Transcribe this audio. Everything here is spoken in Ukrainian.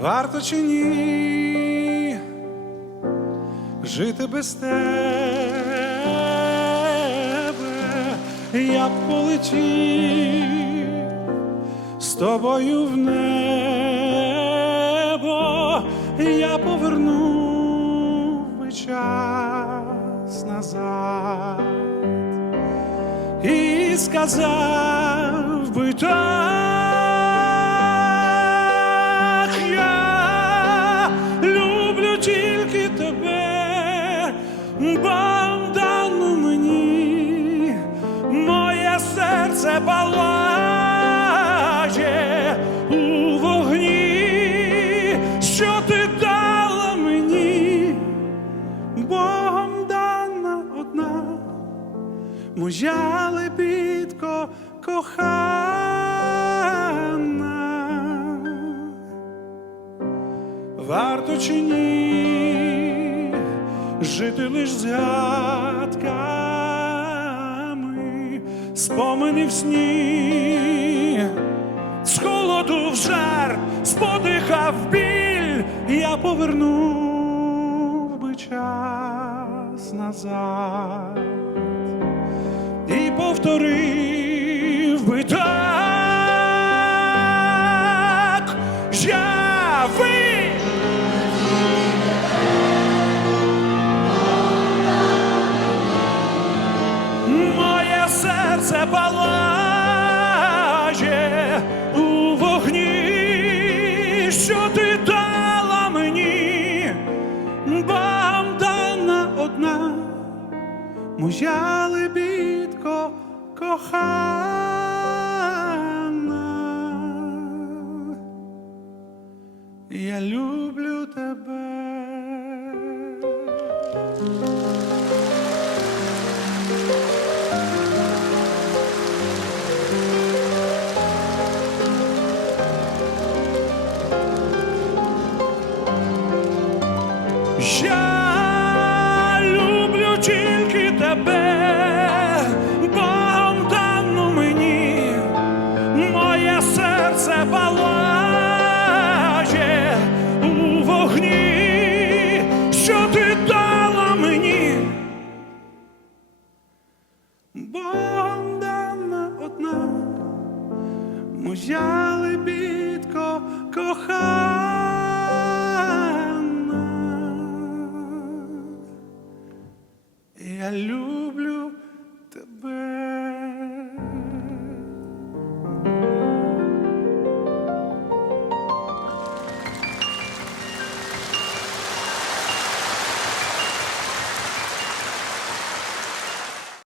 варто чи ні? Жити без тебе, я б полетів з тобою в небо, я повернув би час назад і сказав би так, Богом дана одна. Моя лебідко кохана, варто чи ні жити лиш згадками, спомини в сні, з холоду в жар, з подиха в біль, я повернув би час назад і повторив би так, я ви. Моє серце палає у вогні, що ти дала моя лебідко кохана, я люблю тебе. Я Богом дана одна моя лебідко кохана. Я люблю.